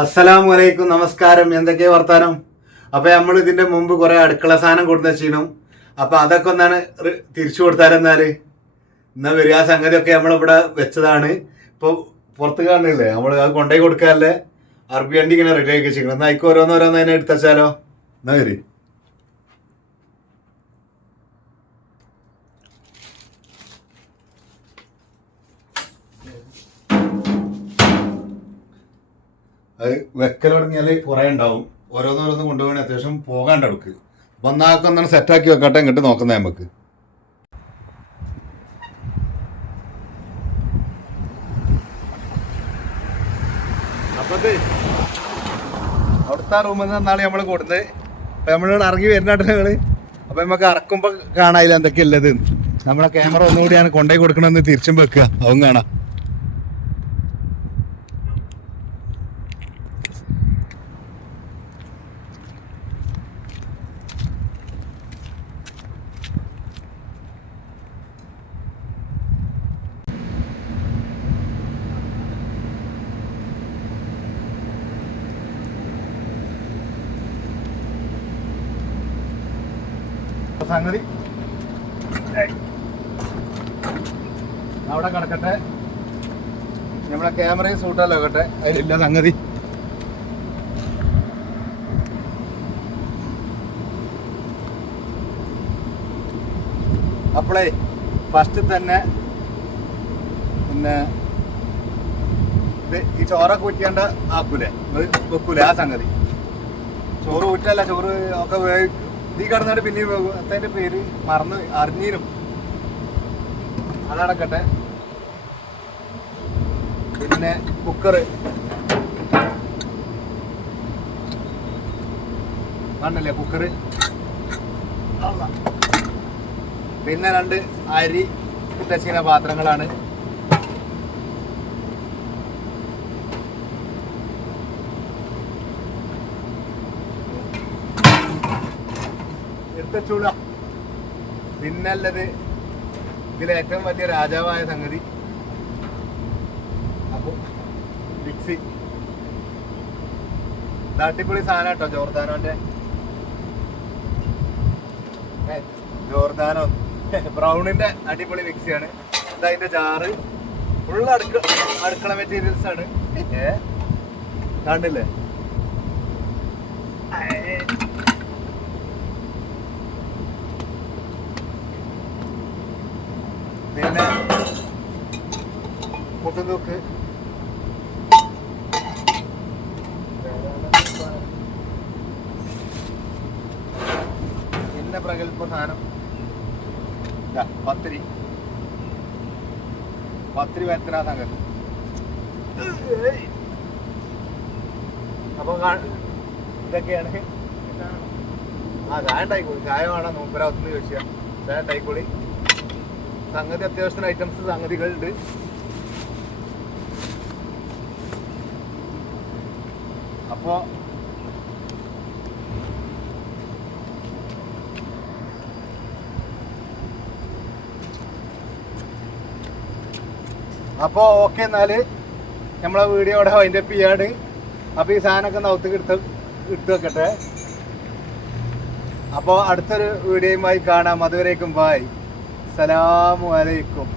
അസ്സലാമലൈക്കും, നമസ്കാരം. എന്തൊക്കെയാ വർത്താനം? അപ്പൊ നമ്മൾ ഇതിന്റെ മുമ്പ് കുറെ അടുക്കള സാധനം കൊടുത്ത ചെയ്യണം. അപ്പൊ അതൊക്കെ ഒന്നാണ് തിരിച്ചു കൊടുത്താലെന്നാല് എന്നാ വരിക. ആ സംഗതിയൊക്കെ നമ്മളിവിടെ വെച്ചതാണ്. ഇപ്പൊ പുറത്ത് കാണുന്നില്ലേ, നമ്മൾ അത് കൊണ്ടുപോയി കൊടുക്കാല്ലേ അറബി വണ്ടി ഇങ്ങനെ റെഡി ആക്കി വെച്ചിരിക്കണം. എന്നാ അതിക്ക് ഓരോന്നോരോന്ന് അതിനെ എടുത്തച്ചാലോ? എന്നാ വരി. അത് വെക്കൽ തുടങ്ങിയാല് കുറെ ഉണ്ടാവും. ഓരോന്നോരോന്ന് കൊണ്ടുപോകണേ അത്യാവശ്യം പോകാണ്ട് അടുക്ക്. അപ്പൊ ഒന്നാക്കെ ഒന്നാണ് സെറ്റാക്കി വെക്കട്ടെ, ഇങ്ങോട്ട് നോക്കുന്നേ നമുക്ക്. അപ്പൊ അവിടുത്തെ റൂമിൽ നിന്ന് എന്നാണ് നമ്മള് കൊടുത്തത്. അപ്പൊ നമ്മളിവിടെ ഇറങ്ങി വരുന്നങ്ങള്. അപ്പൊ നമുക്ക് ഇറക്കുമ്പോ കാണാനില്ല എന്തൊക്കെ ഉള്ളത്. നമ്മളെ ക്യാമറ ഒന്നുകൂടിയാണ് കൊണ്ടുപോയി കൊടുക്കണമെന്ന് തിരിച്ചും വെക്കുക, അതും കാണാം. സംഗതി അവിടെ കിടക്കട്ടെ. നമ്മളെ ക്യാമറയും സൂട്ടല്ലോ കേട്ടെ, അതിലില്ല സംഗതി. അപ്പോളേ ഫസ്റ്റ് തന്നെ പിന്നെ ഇത് ഈ ചോറൊക്കെ ഊറ്റിയാണ്ട് ആക്കൂലേ, വെക്കൂലേ ആ സംഗതി. ചോറ് ഊറ്റല്ല, ചോറ് ഒക്കെ ഈ കിടന്നിട്ട് പിന്നെ അതിന്റെ പേര് മറന്ന് അറിഞ്ഞിരും. അതടക്കട്ടെ. പിന്നെ കുക്കറ് കണ്ടല്ലേ, കുക്കറ്. പിന്നെ 2 അരി ഇട്ടുവെച്ചിരിക്കുന്ന പാത്രങ്ങളാണ്. ചൂട. പിന്നല്ലത് ഇതിലേറ്റവും വലിയ രാജാവായ സംഗതി അപ്പൊ മിക്സി. അടിപൊളി സാധനം കേട്ടോ, ജോർദാനോ ബ്രൗണിന്റെ അടിപൊളി മിക്സിയാണ്. ഇതതിന്റെ ജാറ് ഫുള്ള് അടുക്കള മെറ്റീരിയൽസ് ആണ്. കണ്ടില്ലേ? പിന്നെ മുട്ടുതൂക്ക്, പിന്നെ പ്രഗത്ഭ സാധനം പത്തിരി വരത്തിനാ സംഗതി. അപ്പൊ ഇതൊക്കെയാണ്. ചായ ഉണ്ടായിക്കോളി, ചായ വേണം നോമ്പരാവത്തുനിന്ന് ചോദിച്ചാൽ ചായ ഉണ്ടായിക്കോളി. സംഗതി അത്യാവശ്യത്തിന് ഐറ്റംസ് സംഗതികളുണ്ട്. അപ്പോ ഓക്കെ. എന്നാല് നമ്മളെ വീഡിയോ ഇവിടെ വൈൻഡപ്പ് ചെയ്യാണ്. അപ്പൊ ഈ സാധനമൊക്കെ നൗത്തേക്ക് എടുത്ത് വെക്കട്ടെ. അപ്പോൾ അടുത്തൊരു വീഡിയോയുമായി കാണാം. അതുവരേക്കും ബൈ. അസ്സലാമു അലൈക്കും.